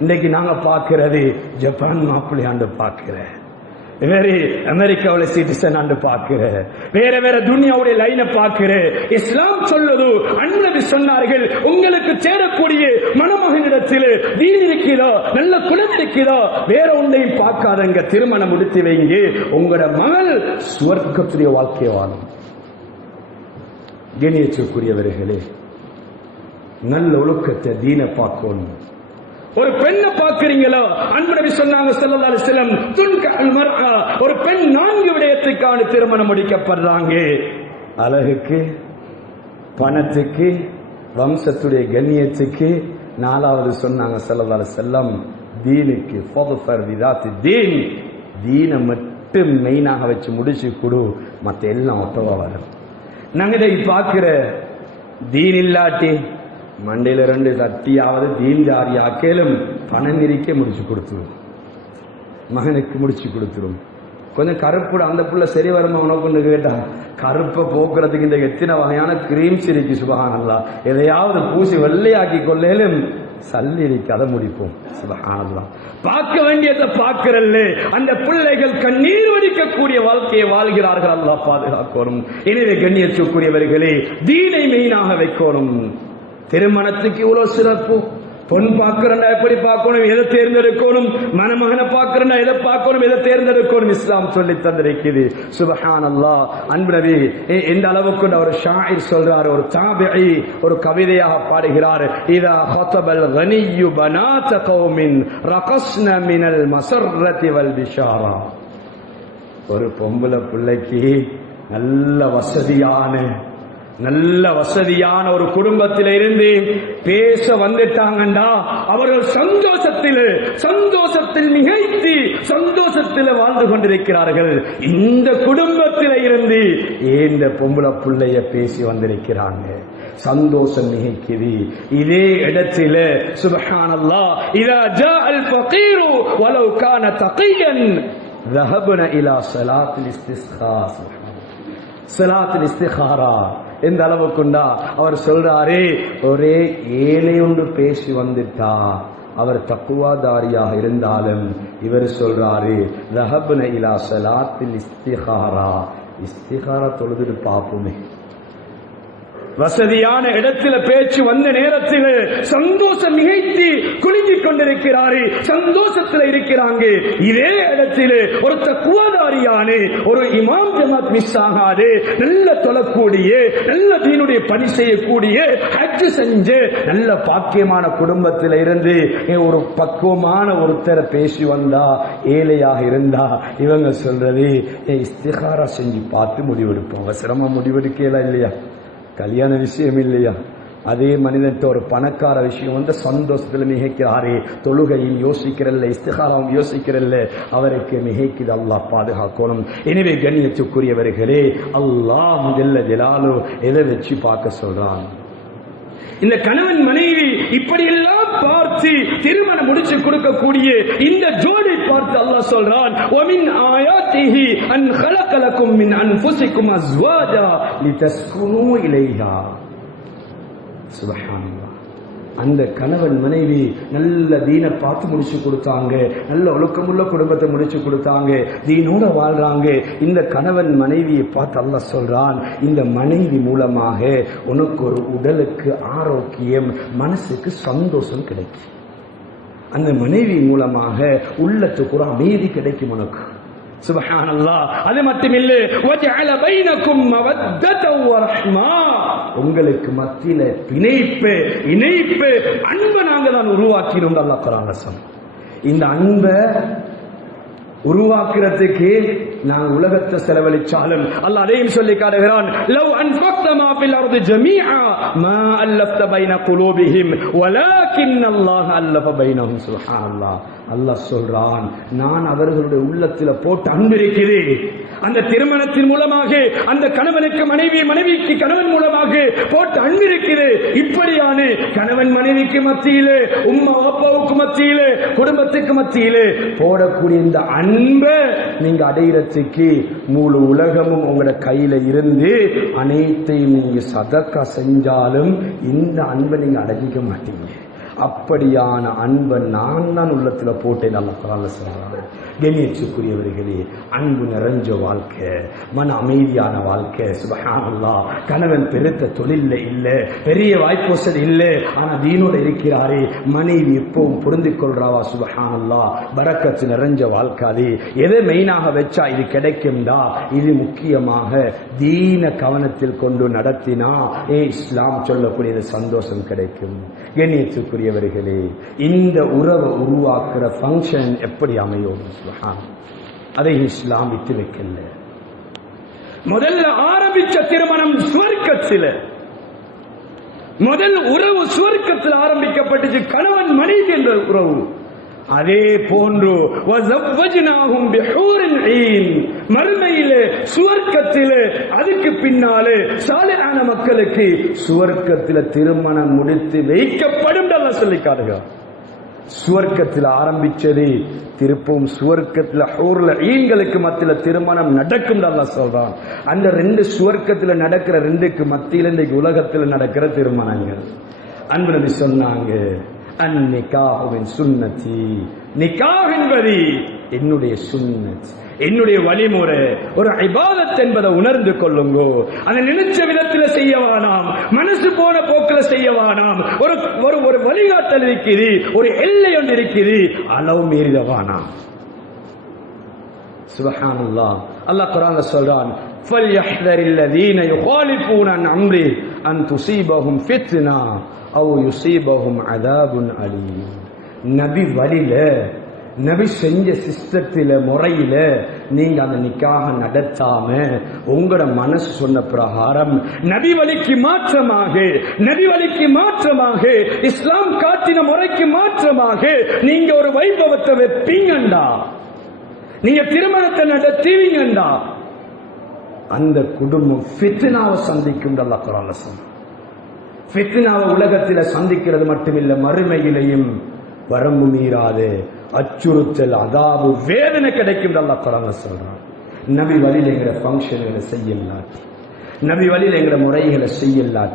இன்னைக்கு நாங்க பார்க்கிறது ஜப்பான் மாப்பிள்ளையாண்டு பார்க்கிறேன் வேற அமெரிக்காவில் சிட்டிசன் ஆண்டு பார்க்கிற. வேற வேற துனியாவுடைய லைனை பார்க்கிற. இஸ்லாம் சொல்லுது அன்னபி சொன்னார்கள் உங்களுக்கு சேரக்கூடிய மணமகனிடத்தில் வீடு இருக்கிறதோ நல்ல குலம் இருக்கிறதோ? வேற ஒன்றையும் பார்க்காதங்க திருமணம் முடித்து வைங்க. உங்களோட மகள் சுவர்க்கத்துடைய வாழ்க்கை வாழும். கணியத்துக்குரியவர்களே நல்ல ஒழுக்கத்தை தீன பார்க்கணும். ஒரு பெண்ணை பார்க்கிறீங்களோ? அன்பு நபி சொன்னாங்க ஸல்லல்லாஹு செல்லம் ஒரு பெண் நான்கு விடயத்துக்கான திருமணம் முடிக்கப்படுறாங்க. அழகுக்கு பணத்துக்கு வம்சத்துடைய கண்ணியத்துக்கு நாலாவது சொன்னாங்க செல்லதால செல்லம் தீனுக்கு ஃபதுஃபர் விதாத்தி தீன். தீனை மட்டும் மெயினாக வச்சு முடிச்சு கொடு மற்ற எல்லாம் ஒத்தவா வரும். நாங்கள் இதை பார்க்கிற தீன் இல்லாட்டி மண்டையில ரெண்டு தட்டியாவது தீன்தாரியா கேளும். பணம் இருக்க முடிச்சு கொடுத்துரும். மகனுக்கு முடிச்சு கொடுத்துரும். கொஞ்சம் கருப்புட அந்த புள்ள சரி வருமா உனக்கு கேட்டா? கருப்பை போக்குறதுக்கு இந்த எத்தனை வகையான கிரீம்ஸ் இருக்கு சுபஹானல்லா எதையாவது பூசி வெள்ளையாக்கி கொள்ளேலும் சல்லி இருக்கு அதை முடிப்போம். சுபஹானல்லா பார்க்க வேண்டியதை பார்க்கிறல்ல. அந்த பிள்ளைகள் கண்ணீர் வடிக்கக்கூடிய வாழ்க்கையை வாழ்கிறார்கள் அல்லா பாதுகாக்கணும். எனவே கண்ணியத்துக்குரியவர்களே தீனை மெயினாக வைக்கணும். திருமணத்துக்கு இவ்வளவு சிறப்பு. பொன் பார்க்கிறண்டா எப்படி பார்க்கணும்? எதை தேர்ந்தெடுக்கணும்? மணமகனை பார்க்கிறண்டா எதை பார்க்கணும்? எதை தேர்ந்தெடுக்கணும்? இஸ்லாம் சொல்லி தந்திருக்குது சுபஹான் அல்லா அன்பு எந்த அளவுக்கு ஒரு ஷாயிர் சொல்றாரு ஒரு தாபிஇ ஒரு கவிதையாக பாடுகிறார். இதா ஹத்தபல் கனியு பனாத கௌமின் ரகஸ்ன மினல் மசர்ரதி வல் பிஷாரா. ஒரு பொம்பளை பிள்ளைக்கு நல்ல வசதியான நல்ல வசதியான ஒரு குடும்பத்தில இருந்து பேச வந்துட்டாங்கண்டா அவர்கள் சந்தோஷத்தில் சந்தோஷத்தில் மிகைத்து சந்தோஷத்தில் வாழ்ந்து கொண்டிருக்கிறார்கள் இந்த குடும்பத்தில இருந்து இந்த பொம்பளை பிள்ளைய பேசி வந்திருக்கிறாங்க சந்தோஷம் மிகைக்குது இதே இடத்தில சுபஹானல்லாஹ் இதா ஜாஅ அல் ஃபகீரு வலவ் கான தகியன் ذهبنا الى صلاه الاستسخاء செலாத்தின் இஸ்திகாரா எந்த அளவுக்குண்டா அவர் சொல்றாரே ஒரே ஏழை ஒன்று பேசி வந்துட்டா. அவர் தக்குவாதாரியாக இருந்தாலும் இவர் சொல்றாரு ரஹபுன இலா சலாத்தில் இஸ்திகாரா. இஸ்திகாரா தொழுதுட்டு பார்ப்போமே வசதியான இடத்துல பேச்சு வந்த நேரத்தில் சந்தோஷம் மிகைத்து குலுங்கிக் கொண்டிருக்கிறாரு சந்தோஷத்தில் இருக்கிறாங்க. இதே இடத்தில் ஒரு தக்குவாதாரியான ஒரு இமாம் ஜமாத் மிஸ் ஆகாது நல்ல தொழக்கூடிய நல்ல தீனுடைய பணி செய்யக்கூடிய ஹஜ் செஞ்சு நல்ல பாக்கியமான குடும்பத்தில் இருந்து ஒரு பக்குவமான ஒருத்தரை பேசி வந்தா ஏழையாக இருந்தா இவங்க சொல்றது "ஏய், இஸ்திகாரா செஞ்சு பார்த்து முடிவெடுப்போம். அவசரமா முடிவெடுக்கலாம் இல்லையா? கல்யாண விஷயம் இல்லையா? அதே மனிதன்ட்டு ஒரு பணக்கார விஷயம் வந்து சந்தோஷத்தில் மிகைக்கிறாரே. தொழுகையில் யோசிக்கிறல்ல இஸ்திகாரம் யோசிக்கிறல்ல. அவருக்கு மிகைக்குது அல்லாஹ் பாதுகாக்கணும். எனவே கண்ணியத்துக்குரியவர்களே அல்லாஹ் முதல்ல ஜலாலு எதை வச்சு பார்க்க சொல்றான்? இந்த கணவன் மனைவி இப்படியெல்லாம் பார்த்து திருமணம் முடிச்சு கொடுக்கக்கூடிய இந்த ஜோடி பார்த்து அல்லாஹ் சொல்றான் ஒமின் ஆயாத்திஹி அன் ஹலகலக்கும் மின் அன்ஃபுசிக்கும் அஸ்வாஜா லிதஸ்குனு இலைஹா. சுபஹானல்லாஹ். அந்த கணவன் மனைவி நல்ல தீனை பார்த்து முடிச்சு கொடுத்தாங்க. நல்ல ஒழுக்கமுள்ள குடும்பத்தை முடிச்சு கொடுத்தாங்க. தீனோட வாழ்றாங்க. இந்த கணவன் மனைவியை பார்த்து அல்ல சொல்றான் இந்த மனைவி மூலமாக உனக்கு ஒரு உடலுக்கு ஆரோக்கியம் மனசுக்கு சந்தோஷம் கிடைக்கும். அந்த மனைவி மூலமாக உள்ளத்துக்கு ஒரு அமைதி கிடைக்கும் உனக்கு. சுபஹானல்லாஹ். அது மட்டுமில்லை வஜஅல பைனக்கும் மவத்தத வரஹ்மா. உங்களுக்கு மத்தியில பிணைப்பு இணைப்பு அன்பை நாங்க தான் உருவாக்கினோம் அல்லாஹ் குர்ஆன்ல சொன்னான். இந்த அன்பை உருவாக்குறதுக்கு நான் உலகத்தை செலவழிச்சாலும் அல்லாஹ் அதையும் சொல்லி காட்டுகிறான். லவ் அன்ஃபக்த மா ஃபில் அர்தி ஜமீஆ மா அல்லஃப்த பைன குலூபிஹிம் வலாக்கின் அல்லாஹ் அல்லஃப பைனஹும். சுப்ஹானல்லாஹ். அல்லாஹ் சொல்றான் நான் அவர்களுடைய உள்ளத்தில் போட்டு அன்பிருக்குது அந்த திருமணத்தின் மூலமாக அந்த கணவனுக்கு மனைவி மனைவிக்கு கணவன் மூலமாக போட்டு அன்பிருக்கிறது இப்படியான கணவன் மனைவிக்கு மத்தியிலே உம்மா அப்பாவுக்கு மத்தியிலே குடும்பத்துக்கு மத்தியிலே போடக்கூடிய இந்த அன்பை நீங்க அடையிறதுக்கு முழு உலகமும் உங்களோட கையில இருந்து அனைத்தையும் நீங்க சதக்கா செஞ்சாலும் இந்த அன்பை நீங்க அடைஞ்சிக்க மாட்டீங்க. அப்படியான அன்பை நான் தான் உள்ளத்துல போட்டேன் அல்ல குரான்ல சொல்றாங்க கண்ணியத்துக்குரியவர்களே அன்பு நிறைஞ்ச வாழ்க்கை மன அமைதியான வாழ்க்கை சுபஹானல்லா கணவன் பெருத்த தொழில்ல இல்லை பெரிய வாய்ப்போசல் இல்லை ஆனா தீனோட இருக்கிறாரே மனைவி எப்பவும் புரிந்து கொள்றாவா சுபஹானல்லா பரக்கத்து நிறைஞ்ச வாழ்க்காதே எதை மெயினாக வச்சா இது கிடைக்கும்டா? இது முக்கியமாக தீன கவனத்தில் கொண்டு நடத்தினா ஏ இஸ்லாம் சொல்லக்கூடியது சந்தோஷம் கிடைக்கும். கண்ணியத்துக்குரியவர்களே இந்த உறவை உருவாக்குற ஃபங்க்ஷன் எப்படி அமையும்? அதை இஸ்லாம் விட்டு வைக்கல. முதல்ல ஆரம்பிச்ச திருமணம் சுவர்க்கத்தில். முதல் உறவு சுவர்க்கத்தில் ஆரம்பிக்கப்பட்டுச்சு கணவன் மனைவி என்ற உறவு. அதே போன்று மறுமையிலே சுவர்க்கத்திலே அதுக்கு பின்னாலே சாலையான மக்களுக்கு சுவர்க்கத்தில திருமணம் முடித்து வைக்கப்படும் அல்லாஹ் சொல்லி காட்டுகிறார் சுவர்க்கத்தில் ஆரம்பிச்சது திருப்பவும் சுவர்க்கத்தில் ஹூர்ல ஈன்களுக்கு மத்தியில திருமணம் நடக்கும் அல்லாஹ் சொல்றான். அந்த ரெண்டு சுவர்க்கத்தில் நடக்கிற ரெண்டுக்கு மத்தியில இன்றைக்கு உலகத்தில் நடக்கிற திருமணங்கள். அன்பு நபி சொன்னாங்க அந்நிகாவின் சுன்னதி நிக்காஹ் என்பது என்னுடைய சுன்னத் என்னுடைய வழிமுறை ஒரு இபாதத் என்பதை உணர்ந்து கொள்ளுங்கோ அதை நினைச்ச விதத்தில் செய்ய வேணாம் மனசு போன போக்கில் செய்ய வேணாம் ஒரு ஒரு ஒரு வழிகாட்டல் இருக்குது ஒரு எல்லை ஒன்று இருக்குது அளவு மீறிட வேணாம் சுபஹானல்லாஹ் அல்லாஹ் குர்ஆன்ல சொல்றான் فَلْيَحْذَرِ الَّذِينَ يُخَالِفُونَ عَنْ أَمْرِهِ அன் துசீபகும் ஃபித்னா அவ் யுசீபகும் அதாபுன் அலி நபி வழியில நபி செஞ்ச சிஸ்டத்தில் முறையில நீங்கள் அந்த நிக்காக நடத்தாம உங்களோட மனசு சொன்ன பிரகாரம் நபி வழிக்கு மாற்றமாக நபி வழிக்கு மாற்றமாக இஸ்லாம் காட்டின முறைக்கு மாற்றமாக நீங்க ஒரு வைபவத்தை வைப்பீங்கண்டா? நீங்க திருமணத்தை நடத்துவீங்கண்டா? அந்த குடும்பம் ஃபித்னாவை சந்திக்கும் அல்லாஹ் குரான் சொன்னான். ஃபித்னாவை உலகத்தில் சந்திக்கிறது மட்டுமில்ல மறுமையிலையும் வரம்பு மீறாது அச்சுறுத்தல் அதாவது வேதனை கிடைக்கும் அல்லாஹ் குரான் சொல்றான். நபி வழியில் எங்கிற ஃபங்க்ஷன்களை செய்யலாம் நபி வழியில் எங்கிற முறைகளை செய்யலாம்